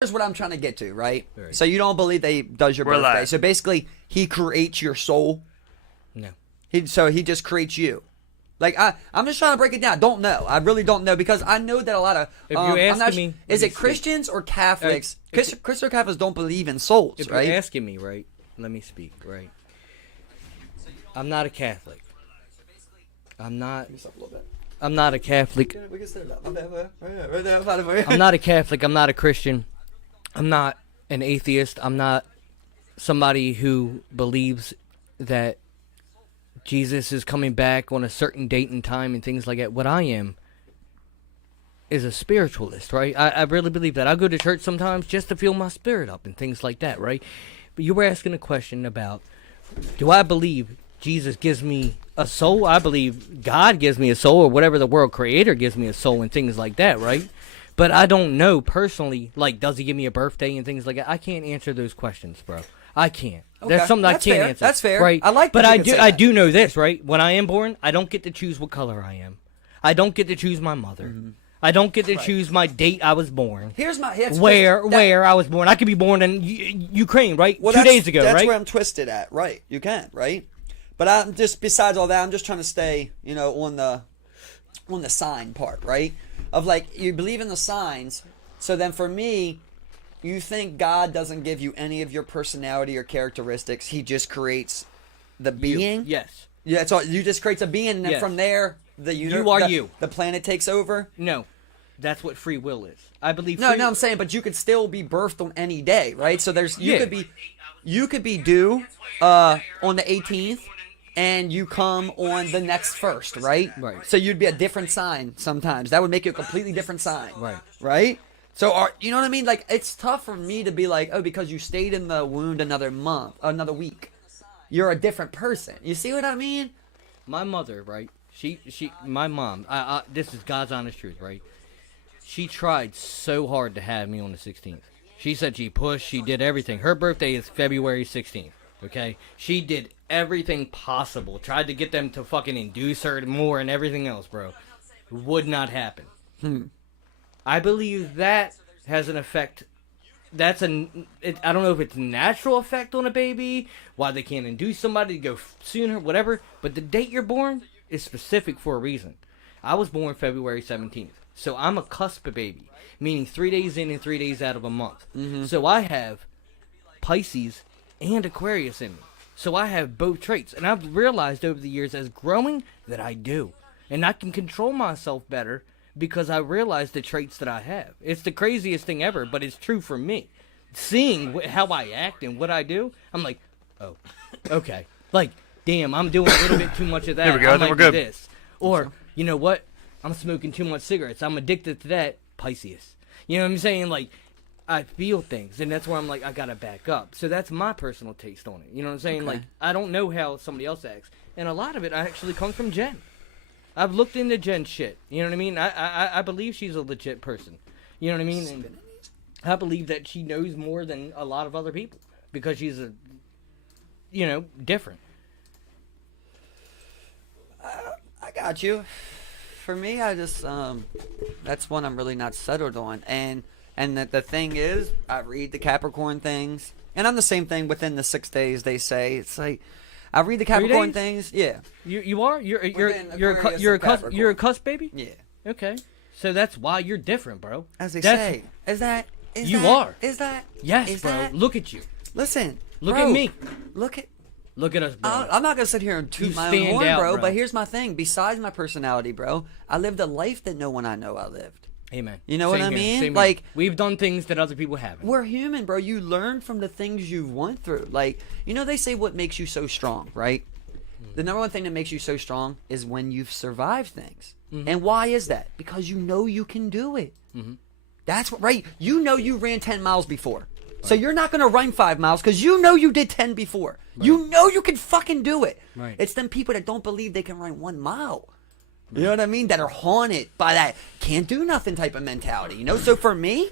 here's what I'm trying to get to, right? Right. So you don't believe that he does your birthday. Relax. So basically, he creates your soul. No. So he just creates you. Like, I'm just trying to break it down. I don't know. I really don't know because I know that a lot of... If you're asking me... Is it Christians or Catholics? Christians or Catholics don't believe in souls, if right? you're asking me, right, let me speak, right? I'm not a Catholic. I'm not a Catholic. I'm not a Catholic. I'm not a Christian. I'm not an atheist. I'm not somebody who believes that Jesus is coming back on a certain date and time and things like that. What I am is a spiritualist, right? I really believe that. I go to church sometimes just to feel my spirit up and things like that, right? But you were asking a question about, do I believe Jesus gives me a soul? I believe God gives me a soul, or whatever the world creator gives me a soul and things like that, right? But I don't know personally, like, does he give me a birthday and things like that? I can't answer those questions, bro. I can't. Okay. That's something That's I can't fair. answer. That's fair. Right? I like that But you can say I that. do know this, right? When I am born, I don't get to choose what color I am. I don't get to choose my mother. Mm-hmm. I don't get to choose my date I was born. Here's my... Where I was born. I could be born in Ukraine, right? Well, 2 days ago, that's right? where I'm twisted at. Right. You can, right? But I'm just, besides all that, I'm just trying to stay, on the sign part, right? Of like, you believe in the signs. So then for me, you think God doesn't give you any of your personality or characteristics. He just creates the being. Yes. Yeah, so you just creates a being, and then Yes. from there, You are you. The planet takes over. No. That's what free will is. I believe No, I'm saying, but you could still be birthed on any day, right? So you could be due on the 18th, and you come on the next first, right? Right. So you'd be a different sign sometimes. That would make you a completely different sign. Right. Right? So you know what I mean? Like, it's tough for me to be like, oh, because you stayed in the wound another week, you're a different person. You see what I mean? My mother, right? My mom. This is God's honest truth, right? She tried so hard to have me on the 16th. She said she pushed. She did everything. Her birthday is February 16th. Okay, she did everything possible. Tried to get them to fucking induce her more and everything else, bro. Would not happen. I believe that has an effect. I don't know if it's a natural effect on a baby, why they can't induce somebody to go sooner, whatever. But the date you're born is specific for a reason. I was born February 17th. So I'm a cusp baby, meaning 3 days in and 3 days out of a month. Mm-hmm. So I have Pisces and Aquarius in me. So I have both traits. And I've realized over the years as growing that I do. And I can control myself better because I realize the traits that I have. It's the craziest thing ever, but it's true for me. Seeing how I act and what I do, I'm like, oh, okay. Like, damn, I'm doing a little bit too much of that. There we go, I then might we're do good. This. Or, you know what? I'm smoking too much cigarettes. I'm addicted to that. Pisces. You know what I'm saying? Like, I feel things, and that's where I'm like, I gotta back up. So that's my personal taste on it. You know what I'm saying? Okay. Like, I don't know how somebody else acts. And a lot of it actually comes from Jen. I've looked into Jen's shit. You know what I mean? I believe she's a legit person. You know what I mean? And I believe that she knows more than a lot of other people because she's different. I got you. For me, I just that's one I'm really not settled on, and the thing is, I read the Capricorn things, and I'm the same thing within the 6 days. They say it's like I read the Capricorn things. Yeah, You are you're Aquarius you're and a cusp baby. yeah. Okay, so that's why you're different, bro. As they That's- say, is that You are. Is that Yes, is bro. that- Look at you. Listen, Look bro, at me. Look at. Look at us, bro. I'm not gonna sit here and toot You my own stand horn, out, bro. bro. But here's my thing. Besides my personality, bro, I lived a life that no one I know I lived. Hey, man. You know what I Same here, mean? same here. Like, we've done things that other people haven't. we're human, bro. You learn from the things you've went through. Like, they say what makes you so strong, right? The number one thing that makes you so strong is when you've survived things. And why is that? Because you know you can do it. That's what, right? You know you ran 10 miles before. So you're not going to run 5 miles because you know you did 10 before. Right. You know you can fucking do it. Right. It's them people that don't believe they can run 1 mile. You know what I mean? That are haunted by that can't do nothing type of mentality. So for me,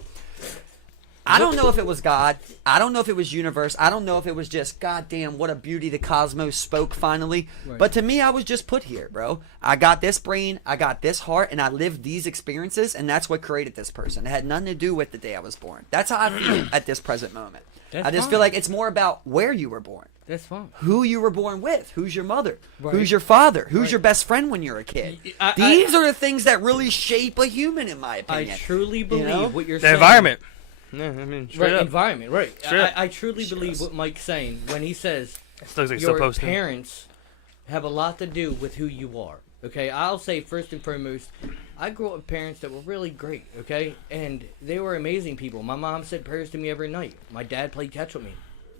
I don't know if it was God. I don't know if it was universe. I don't know if it was just, goddamn, what a beauty the cosmos spoke finally. Right. But to me, I was just put here, bro. I got this brain, I got this heart, and I lived these experiences, and that's what created this person. It had nothing to do with the day I was born. That's how I feel at this present moment. That's I just fine. feel like it's more about where you were born. That's fine. Who you were born with, who's your mother, Right. who's your father, who's Right. your best friend when you're a kid. I- These are the things that really shape a human, in my I opinion. truly believe know? what you're The saying. environment. Yeah, I mean, straight Right, up. environment, right. Straight up. I truly believe what Mike's saying when he says It looks like your supposed to. parents have a lot to do with who you are. Okay, I'll say first and foremost, I grew up with parents that were really great. Okay, and they were amazing people. My mom said prayers to me every night. My dad played catch with me.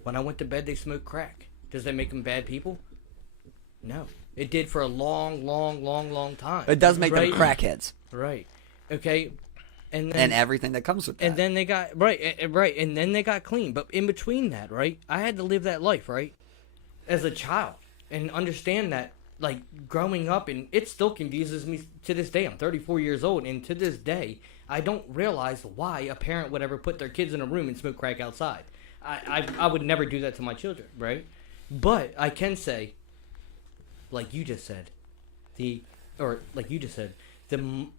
When I went to bed, they smoked crack. Does that make them bad people? No, it did for a long time. It does make right? them crackheads Right. Okay. And then, and everything that comes with that. and then they got right, and then they got clean. But in between that, right, I had to live that life, right, as a child, and understand that, like, growing up, and it still confuses me to this day. I'm 34 years old, and to this day, I don't realize why a parent would ever put their kids in a room and smoke crack outside. I would never do that to my children, right? But I can say, like you just said, the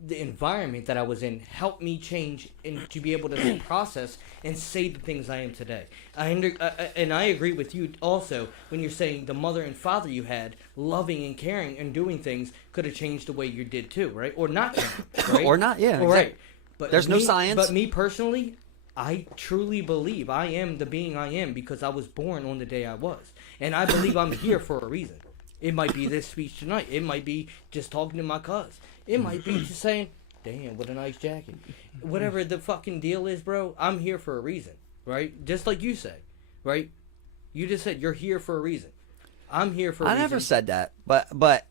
environment that I was in helped me change and to be able to process and say the things I am today. And I agree with you also when you're saying the mother and father you had, loving and caring and doing things, could have changed the way you did too, right? Or not, right? Or not, yeah, Or exactly. right. But There's no science. But me personally, I truly believe I am the being I am because I was born on the day I was, and I believe I'm here for a reason. It might be this speech tonight. It might be just talking to my cuz. It might be just saying, damn, what a nice jacket. Whatever the fucking deal is, bro, I'm here for a reason, right? Just like you say, right? You just said you're here for a reason. I'm here for a reason. I never said that, but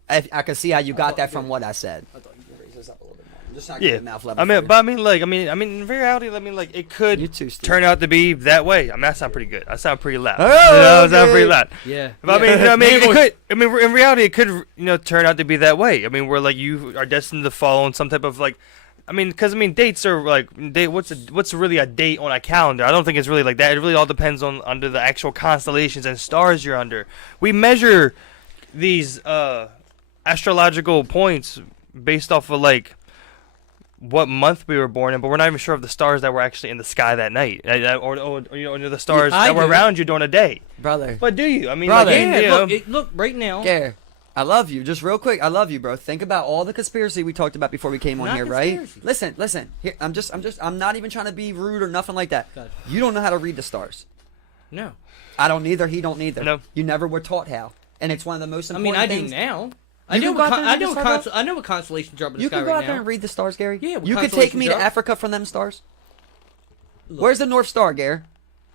I can see how you got that from what I said. I thought you could raise this up a little bit more. Just not Yeah, the mouth level. I mean, for but you. in reality, it could You too, Steve. turn out to be that way. I mean, I sound pretty good. I sound pretty loud. Oh, I sound pretty okay. loud. Yeah. But it could. I mean, in reality, it could, turn out to be that way. I mean, where like you are destined to fall on some type of like, because dates are like, what's really a date on a calendar? I don't think it's really like that. It really all depends on under the actual constellations and stars you're under. We measure these astrological points based off of like what month we were born in, but we're not even sure of the stars that were actually in the sky that night, or the stars I that were do. around you during the day. Brother. But do you? I mean, Brother. like, Yeah, look, right now. Gare, I love you. Just real quick, I love you, bro. Think about all the conspiracy we talked about before we came on Not here, right? conspiracy. Listen. Here, I'm not even trying to be rude or nothing like that. Gotcha. You don't know how to read the stars. No. I don't neither. He don't neither. No. You never were taught how, and it's one of the most I important mean, I things. do now. You can go out there and I read the know. stars, I know what constellations are up in the You sky can go right out there now. and read the stars, Gary. Yeah, what you could take me to constellations are? Africa from them stars. Look. Where's the North Star, Gare?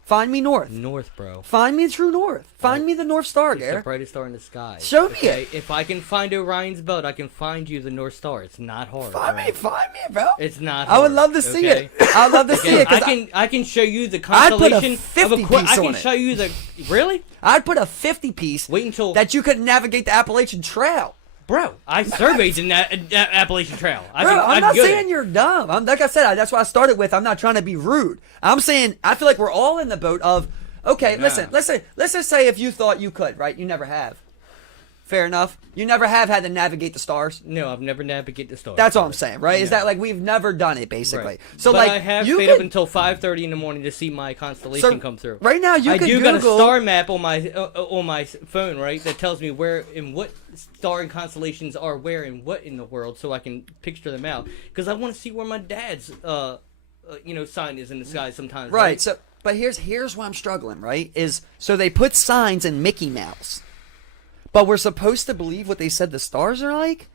Find me north. North, bro. Find me true north. Find me the North Star, It's the Gare. brightest star in the sky. Show me it. If I can find Orion's belt, I can find you the North Star. It's not hard. Find bro. me, bro. It's not. I would hard, love to see okay? it. I would love to see it. 'Cause I can show you the I'd put a constellation 50 of piece I can on it. show you the really. I'd put a 50 piece Wait until that you could navigate the Appalachian Trail. bro. I surveyed in that Appalachian Trail. Bro, I'm not saying you're dumb. Like I said, that's why I started with. I'm not trying to be rude. I'm saying I feel like we're all in the boat of. Okay, Nah. listen. Let's just say if you thought you could, right? You never have. Fair enough. You never have had to navigate the stars. No, I've never navigated the stars. That's all I'm saying, right? Is No. that like we've never done it, basically? Right. So but like I have you stayed could, up until 5:30 in the morning to see my constellation come through. right now you I could do Google. got a star map on my phone, right? That tells me where and what star and constellations are where and what in the world, so I can picture them out. Because I want to see where my dad's sign is in the sky sometimes. Right. So, but here's why I'm struggling. Right? Is so they put signs in Mickey Mouse, but we're supposed to believe what they said the stars are like.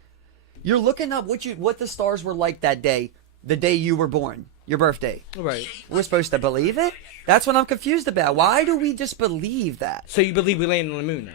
You're looking up what the stars were like that day, the day you were born, your birthday. Right. We're supposed to believe it. That's what I'm confused about. Why do we just believe that? So you believe we landed on the moon now?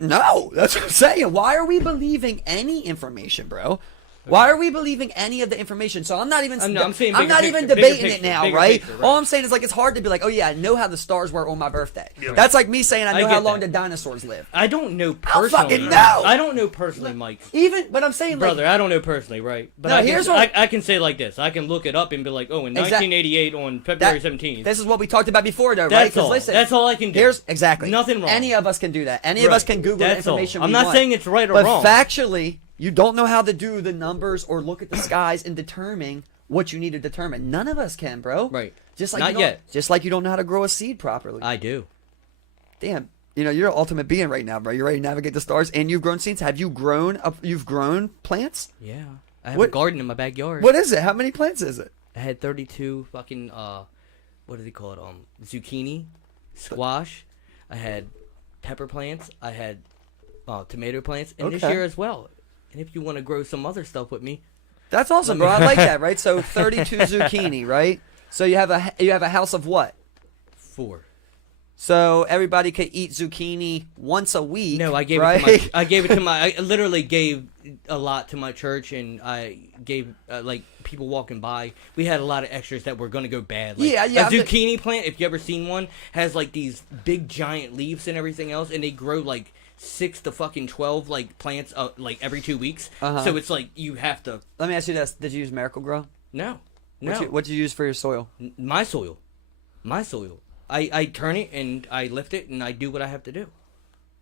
No, that's what I'm saying. Why are we believing any information, bro? Why are we believing any of the information? So I'm not even. I'm saying I'm bigger not picture, even bigger debating picture, it now, bigger right? picture, right? All I'm saying is like it's hard to be like, oh yeah, I know how the stars were on my birthday. Yeah. That's like me saying I know I how get long that. the dinosaurs live. I don't know I'll personally. fucking know. I don't know personally, Mike. Even, but I'm saying like, Brother, I don't know personally, right? But No, I, here's can, what- I can say like this. I can look it up and be like, oh, in Exact- 1988 on February that- 17th. This is what we talked about before, though, right? That's 'Cause all. listen, That's all I can do. Here's exactly Nothing wrong. Any of us can do that. Any of us can Google the That's all. information. I'm we not want. saying it's right or but wrong. factually, you don't know how to do the numbers or look at the skies and determine what you need to determine. None of us can, bro. Right. Just like Not you don't, yet. Just like you don't know how to grow a seed properly. I do. Damn. You know, you're an ultimate being right now, bro. You're ready to navigate the stars, and you've grown seeds. Have you grown up? You've grown plants? Yeah. I have What- a garden in my backyard. What is it? How many plants is it? I had 32 fucking what do they call it? Zucchini, squash. I had pepper plants. I had tomato plants, and this Okay. year as well. And if you want to grow some other stuff with me, That's awesome, bro. I like that, right? So 32 zucchini, right? So you have a house of what? 4. So everybody could eat zucchini once a week. No, I gave right? it to my. I gave it to my. I literally gave a lot to my church, and I gave like people walking by. We had a lot of extras that were gonna go bad. Like, Yeah. A zucchini plant, if you ever seen one, has like these big giant leaves and everything else, and they grow like 6 to fucking 12 like plants like every 2 weeks. Uh-huh. So it's like you have to. Let me ask you this: did you use Miracle Grow? No. What'd you use for your soil? My soil. I turn it and I lift it and I do what I have to do.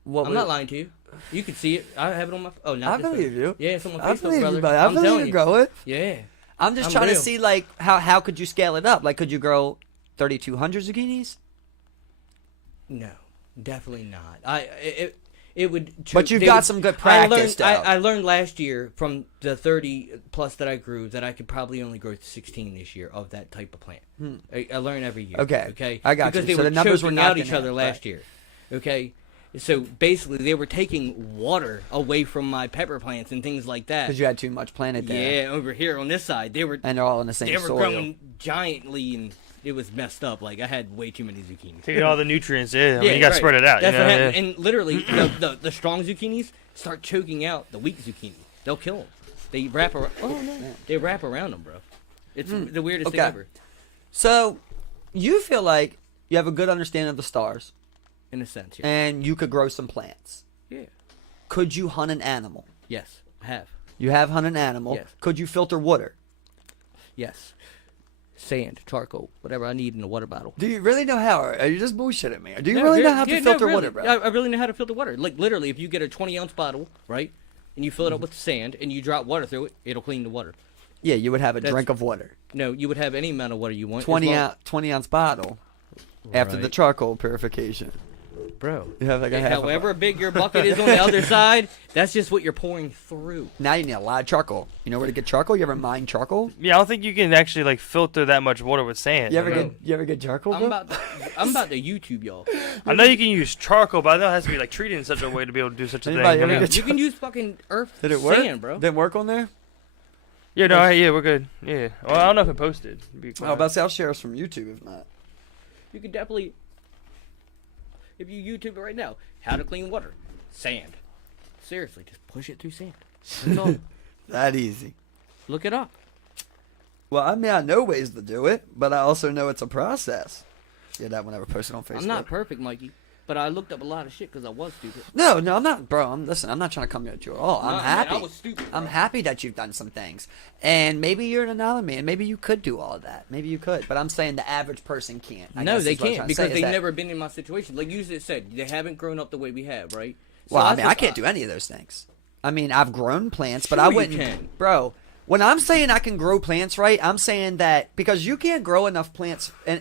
What I'm not lying to you. You can see it. I have it on my. Oh, not I this believe one. you. Yeah, it's on my I Facebook, believe brother. you, buddy. I I'm believe telling you grow it. Yeah. I'm just I'm trying to real. see like how could you scale it up? Like, could you grow 3,200 zucchinis? No, definitely not. It would. But you've got some good practice, though. I learned last year from the 30 plus that I grew that I could probably only grow 16 this year of that type of plant. I learn every year. Okay. Okay. I got because you. they So were the numbers were choking not out each gonna- other last right. year. Okay. So basically, they were taking water away from my pepper plants and things like that. Because you had too much planted there. Yeah, over here on this side, they were And they're all in the same they were soil. growing giantly, and it was messed up. Like I had way too many zucchini. Taking all the nutrients in. I mean, you got to right. spread it out. That's you know? what happened. Yeah. And literally, the strong zucchinis start choking out the weak zucchini. They'll kill them. They wrap around. Oh no, they wrap around them, bro. It's the weirdest thing Okay. ever. So, you feel like you have a good understanding of the stars, In a sense, yeah. and you could grow some plants. Yeah. Could you hunt an animal? Yes, I have. You have hunted an animal. Yes. Could you filter water? Yes. Sand, charcoal, whatever I need in a water bottle. Do you really know how? Or are you just bullshitting me? Or do you really know how to filter water, bro? I really know how to filter water. Like literally, if you get a 20-ounce bottle, right, and you fill it Mm-hmm. up with sand and you drop water through it, it'll clean the water. Yeah, you would have a That's- drink of water. No, you would have any amount of water you want. as 20 ounce bottle after the Right. charcoal purification. Bro. You have like a half a However big your bucket is on the other side, that's just what you're pouring through. Now you need a lot of charcoal. You know where to get charcoal? You ever mine charcoal? Yeah, I don't think you can actually like filter that much water with sand. You ever know? get charcoal? I'm bro? about to YouTube y'all. I know you can use charcoal, but I know it has to be like treated in such a way to be able to do such a Anybody thing. ever you know? get You can use fucking earth Did it work? sand, bro. Didn't work on there? Yeah, no, yeah, we're good. Yeah. Well, I don't know if it posted. Be Oh, about to say I'll share us from YouTube if not. You could definitely, if you YouTube it right now, how to clean water, sand. Seriously, just push it through sand. That's all. That easy. Look it up. Well, I mean, I know ways to do it, but I also know it's a process. Yeah, that one ever posted on Facebook. I'm not perfect, Mikey, but I looked up a lot of shit because I was stupid. No, I'm not, bro. Listen, I'm not trying to come at you at all. I'm Nah, man, happy. I was stupid, I'm bro. happy that you've done some things, and maybe you're an anomaly, and maybe you could do all of that. Maybe you could, but I'm saying the average person can't. I No, guess they is what I'm can't trying to because say, is they've that- never been in my situation. Like you just said, they haven't grown up the way we have, right? So Well, I mean, I just- can't do any of those things. I mean, I've grown plants, but Sure I you wouldn't, can. bro. When I'm saying I can grow plants, right? I'm saying that because you can't grow enough plants, and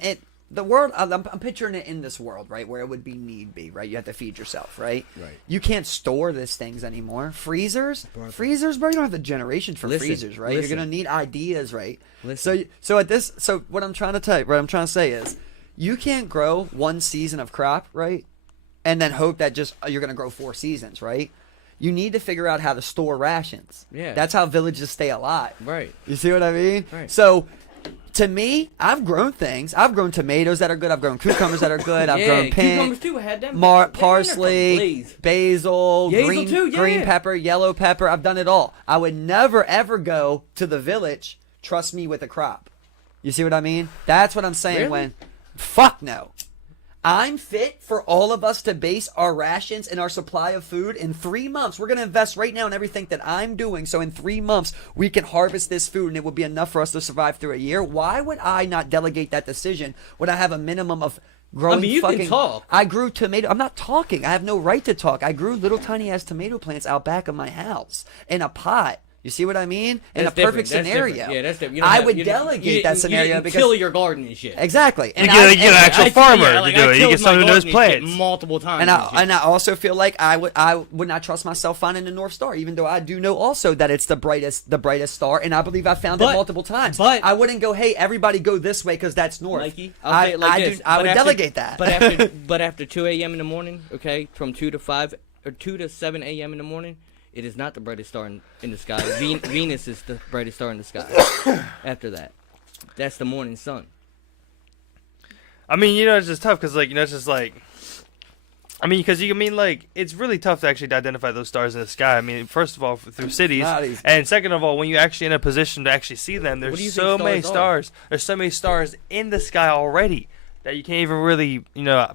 the world. I'm picturing it in this world, right, where it would be need be, right? You have to feed yourself, right? Right. You can't store these things anymore. Freezers, bro. You don't have the generation for Listen, freezers, right? listen. You're gonna need ideas, right? Listen. So what I'm trying to tell you, what I'm trying to say is, you can't grow one season of crop, right, and then hope that just you're gonna grow 4 seasons, right? You need to figure out how to store rations. Yeah. That's how villages stay alive. Right. You see what I mean? Right. So to me, I've grown things. I've grown tomatoes that are good. I've grown cucumbers that are good. I've grown cucumbers too. I had them. Parsley, basil, too, green pepper, yellow pepper. I've done it all. I would never ever go to the village. Trust me with a crop. You see what I mean? That's what I'm saying. Really? When, fuck no. I'm fit for all of us to base our rations and our supply of food in 3 months. We're going to invest right now in everything that I'm doing. So in 3 months, we can harvest this food and it will be enough for us to survive through a year. Why would I not delegate that decision when I have a minimum of growing you can talk. I grew tomato. I'm not talking. I have no right to talk. I grew little tiny ass tomato plants out back of my house in a pot. You see what I mean? In a perfect scenario. Yeah, that's different. I would delegate that scenario because kill your garden and shit. Exactly. And you get an actual farmer to do it. You get someone who knows plants. Multiple times. And I also feel like I would not trust myself finding the North Star, even though I do know also that it's the brightest star, and I believe I found it multiple times. But I wouldn't go, hey, everybody go this way because that's north. Mikey, I'll say it like this. I would delegate that. But after 2 a.m. in the morning, okay, from 2 to 5 or 2 to 7 a.m. in the morning. It is not the brightest star in the sky. Venus is the brightest star in the sky. After that, that's the morning sun. I mean, it's just tough because, it's just like, because it's really tough to actually identify those stars in the sky. I mean, first of all, through cities, and second of all, when you're actually in a position to actually see them, there's so many stars. There's so many stars in the sky already that you can't even really,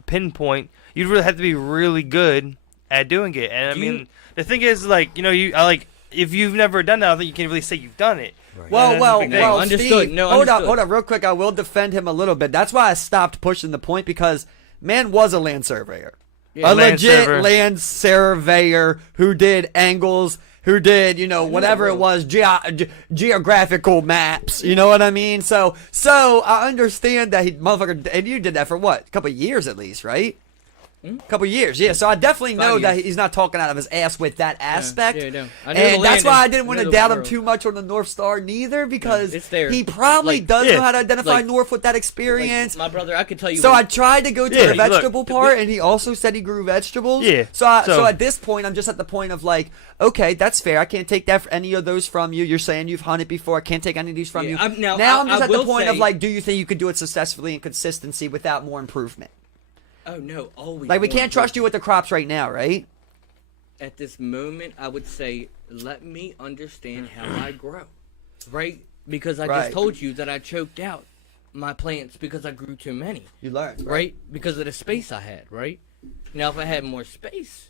pinpoint. You'd really have to be really good at doing it. And the thing is, if you've never done that, I don't think you can really say you've done it. Right. Well, understood. Steve, no, hold up, real quick. I will defend him a little bit. That's why I stopped pushing the point, because man was a land surveyor, legit land surveyor who did angles, who did whatever it was, geographical maps. You know what I mean? So I understand that and you did that for what, a couple of years at least, right? Couple years, yeah. So I definitely know that he's not talking out of his ass with that aspect. Yeah. And that's why I didn't want to doubt him too much on the North Star neither, because he probably does know how to identify North with that experience. My brother, I could tell you. So I tried to go to the vegetable part, and he also said he grew vegetables. Yeah. So at this point, I'm just at the point of okay, that's fair. I can't take that for any of those from you. You're saying you've hunted before. I can't take any of these from you. Now I'm just at the point of do you think you could do it successfully and consistency without more improvement? Oh, no, always. We can't trust you with the crops right now, right? At this moment, I would say, let me understand how I grow, right? Because I just told you that I choked out my plants because I grew too many. You learned, right? Because of the space I had, right? Now, if I had more space,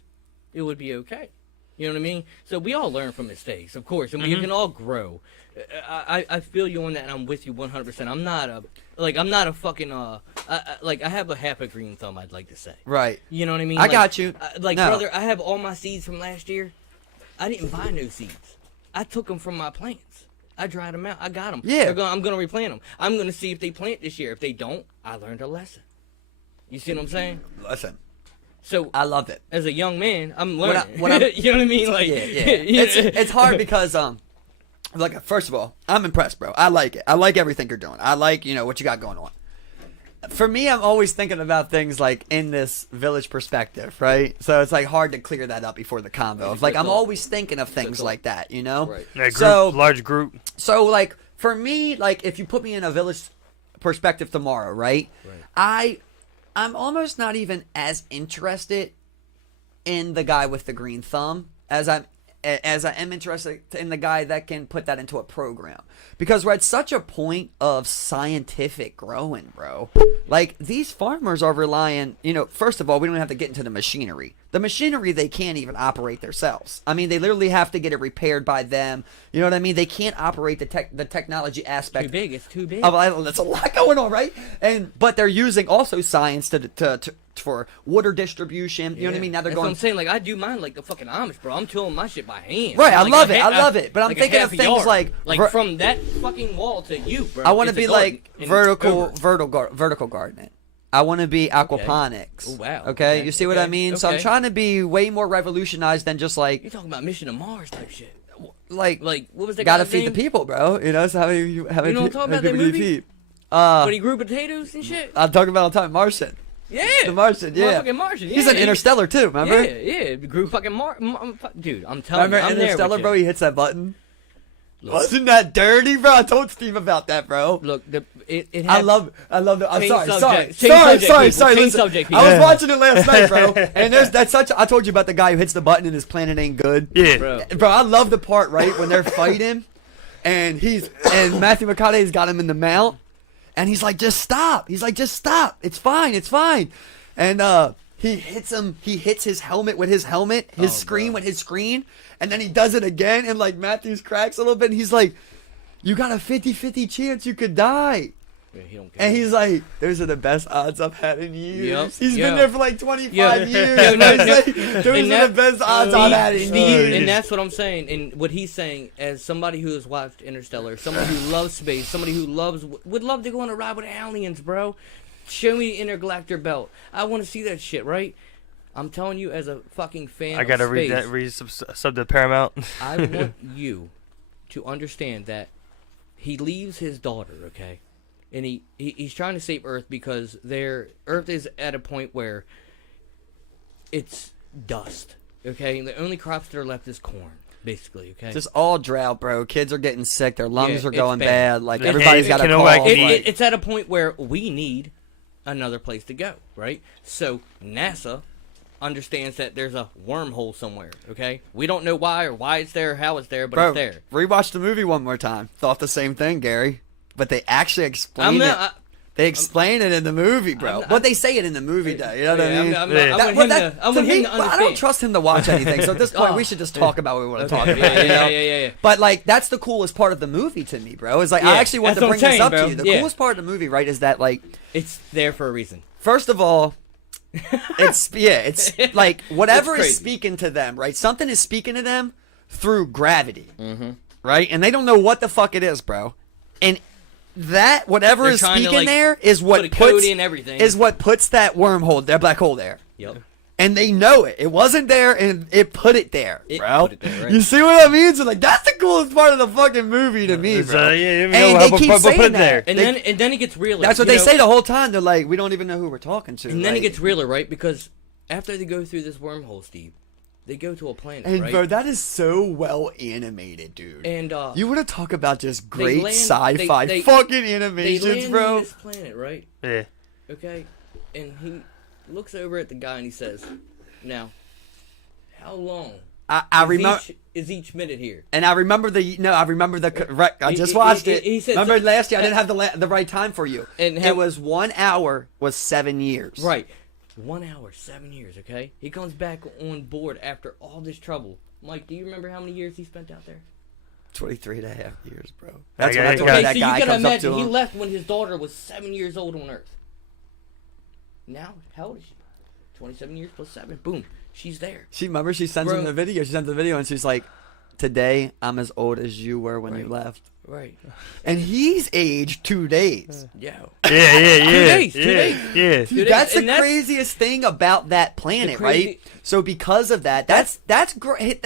it would be okay. You know what I mean? So we all learn from mistakes, of course, and we can all grow. I feel you on that, and I'm with you 100%. I'm not a fucking I have a half a green thumb, I'd like to say. Right. You know what I mean? I got you. Brother, I have all my seeds from last year. I didn't buy no seeds. I took them from my plants. I dried them out. I got them. Yeah. I'm gonna replant them. I'm gonna see if they plant this year. If they don't, I learned a lesson. You see what I'm saying? Listen. So I love it. As a young man, I'm learning. You know what I mean? It's hard because first of all, I'm impressed, bro. I like it. I like everything you're doing. I like what you got going on. For me, I'm always thinking about things in this village perspective, right? So it's hard to clear that up before the convo. I'm always thinking of things like that, Right. Yeah, large group. So for me, if you put me in a village perspective tomorrow, right? I'm almost not even as interested in the guy with the green thumb as I am interested in the guy that can put that into a program. Because we're at such a point of scientific growing, bro. These farmers are relying, first of all, we don't have to get into the machinery. The machinery, they can't even operate themselves. I mean, they literally have to get it repaired by them. You know what I mean? They can't operate the technology aspect. It's too big. That's a lot going on, right? But they're using also science for water distribution. You know what I mean? Now they're going. That's what I'm saying. I do mine like the fucking Amish, bro. I'm tilling my shit by hand. Right, I love it. But I'm thinking of things from that fucking wall to you, bro. I want to be vertical gardening. I want to be aquaponics. Oh, wow. Okay, you see what I mean? Okay. So I'm trying to be way more revolutionized than just You're talking about Mission to Mars type shit. What was that? Gotta feed the people, bro. So how many you know what I'm talking about, that people do you movie? feed? When he grew potatoes and shit. I'm talking about all the time. Martian. Yeah. The Martian, yeah. Fucking Martian, yeah. He's an Interstellar too, remember? Yeah. Grew fucking dude, I'm telling you. Remember Interstellar, bro? He hits that button. Wasn't that dirty, bro? I told Steve about that, bro. Look, it I love the. I'm Change sorry, subject. sorry, Change subject, people. sorry. Change Listen, subject, I was people. watching it last night, bro, and that's such. I told you about the guy who hits the button and his planet ain't good. Yeah. Bro, I love the part right when they're fighting, and Matthew McConaughey's got him in the mount, and he's like, just stop. He's like, just stop. It's fine. It's fine. And he hits him. He hits his helmet with his helmet, his screen with his screen, and then he does it again, and like Matthews cracks a little bit, and he's like, you got a 50-50 chance you could die. Yeah, he don't care. And he's like, those are the best odds I've had in years. Yep. He's been there for like 25 years. No, Those are the best odds I've had in years. And that's what I'm saying. And what he's saying, as somebody who has watched Interstellar, somebody who loves space, somebody who would love to go on a ride with aliens, bro. Show me the intergalactic belt. I want to see that shit, right? I'm telling you, as a fucking fan I gotta of read space, that. Read sub to Paramount. I want you to understand that he leaves his daughter, okay? And he's trying to save Earth because Earth is at a point where it's dust, okay? And the only crops that are left is corn, basically, okay? Just all drought, bro. Kids are getting sick. Their lungs are it's going bad. bad. Like, It- everybody's it got a can cough. like- It's at a point where we need another place to go, right? So NASA understands that there's a wormhole somewhere, okay? We don't know why or why it's there or how it's there, but Bro, it's there. rewatch the movie one more time. Thought the same thing, Gary. But they actually explain it. They explain it in the movie, bro. But they say it in the movie, though. You know what I mean? I'm That- with that- him to to me, I understand. don't trust him to watch anything. So at this point, we should just talk about what we want to talk about. You know? Yeah. But like, that's the coolest part of the movie to me, bro. Is like, Yeah, I actually want that's to what bring I'm this saying, up bro. to you. The Yeah. coolest part of the movie, right, is that like, It's there for a reason. first of all, it's like whatever It's is crazy. speaking to them, right? Something is speaking to them through gravity, right? And they don't know what the fuck it is, bro. And that whatever They're is trying to, speaking like, there is what put a code puts in everything. is what puts that wormhole, that black hole there. Yep. And they know it. It wasn't there, and it put it there, It bro. put it there, right. You see what I mean? So like, that's the coolest part of the fucking movie to me, It's, bro. yeah, And they keep saying put it that. there. And then it gets realer. That's what you they know? say the whole time. They're like, we don't even know who we're talking to. And then it like- gets realer, right? Because after they go through this wormhole, Steve, they go to a planet, And right? bro, that is so well animated, dude. And you want to talk about just they great land- sci-fi they- fucking they animations, land bro? on this planet, right? Yeah. Okay, and he looks over at the guy and he says, "Now, how long I remember, is each minute here?" and I remember correct. I just he- watched he- it. he said Remember so- last year I didn't have the right time for you. And it was 1 hour was 7 years. Right, 1 hour, 7 years. Okay, he comes back on board after all this trouble. Mike, do you remember how many years he spent out there? 23 and a half years, bro. That's Okay, what I told okay, that so guy you gotta comes up imagine to he him. left when his daughter was 7 years old on Earth. Now, how old is she? 27 years plus 7. Boom, she's there. She sends him Bro. the video. She sends the video and she's like, "Today I'm as old as you were when you Right. left." Right. And he's aged 2 days. Yo. Yeah. 2 days, 2 days. Yeah. Dude, that's the And that's- craziest thing about that planet, crazy- right? So because of that, that's great.